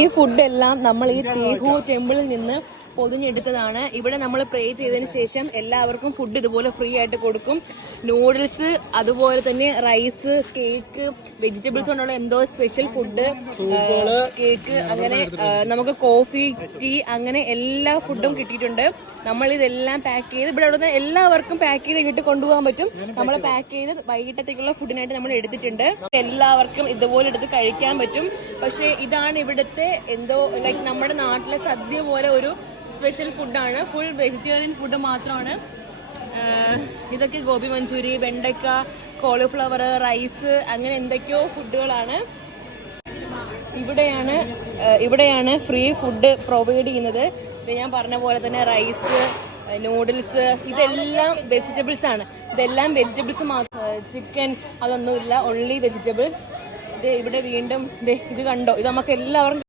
ഈ ഫുഡെല്ലാം നമ്മൾ ഈ ടീഹു ടെമ്പിളിൽ നിന്ന് പൊതിഞ്ഞെടുത്തതാണ്. ഇവിടെ നമ്മൾ പ്രേ ചെയ്തതിന് ശേഷം എല്ലാവർക്കും ഫുഡ് ഇതുപോലെ ഫ്രീ ആയിട്ട് കൊടുക്കും. നൂഡിൽസ്, അതുപോലെ തന്നെ റൈസ്, കേക്ക്, വെജിറ്റബിൾസ് കൊണ്ടുള്ള എന്തോ സ്പെഷ്യൽ ഫുഡ്, കേക്ക്, അങ്ങനെ നമുക്ക് കോഫി, ടീ, അങ്ങനെ എല്ലാ ഫുഡും കിട്ടിയിട്ടുണ്ട്. നമ്മൾ ഇതെല്ലാം പാക്ക് ചെയ്ത് ഇവിടെ ഉള്ള എല്ലാവർക്കും പാക്ക് ചെയ്ത് ഇങ്ങോട്ട് കൊണ്ടുപോകാൻ പറ്റും. നമ്മൾ പാക്ക് ചെയ്ത് വൈകിട്ടത്തേക്കുള്ള ഫുഡിനായിട്ട് നമ്മൾ എടുത്തിട്ടുണ്ട്. എല്ലാവർക്കും ഇതുപോലെ എടുത്ത് കഴിക്കാൻ പറ്റും. പക്ഷേ ഇതാണ് ഇവിടുത്തെ എന്തോ ലൈക്ക് നമ്മുടെ നാട്ടിലെ സദ്യ പോലെ ഒരു സ്പെഷ്യൽ ഫുഡാണ്. ഫുൾ വെജിറ്റേറിയൻ ഫുഡ് മാത്രമാണ്. ഇതൊക്കെ ഗോബി മഞ്ചൂരി, വെണ്ടയ്ക്ക, കോളിഫ്ലവർ, റൈസ്, അങ്ങനെ എന്തൊക്കെയോ ഫുഡുകളാണ്. ഇവിടെയാണ് ഫ്രീ ഫുഡ് പ്രൊവൈഡ് ചെയ്യുന്നത്. ഞാൻ പറഞ്ഞ പോലെ തന്നെ റൈസ്, നൂഡിൽസ്, ഇതെല്ലാം വെജിറ്റബിൾസ് ആണ്. ഇതെല്ലാം വെജിറ്റബിൾസ് മാത്രം, ചിക്കൻ അതൊന്നുമില്ല, ഓൺലി വെജിറ്റബിൾസ്. ഇവിടെ വീണ്ടും ഇത് കണ്ടോ, ഇത് നമുക്ക് എല്ലാവർക്കും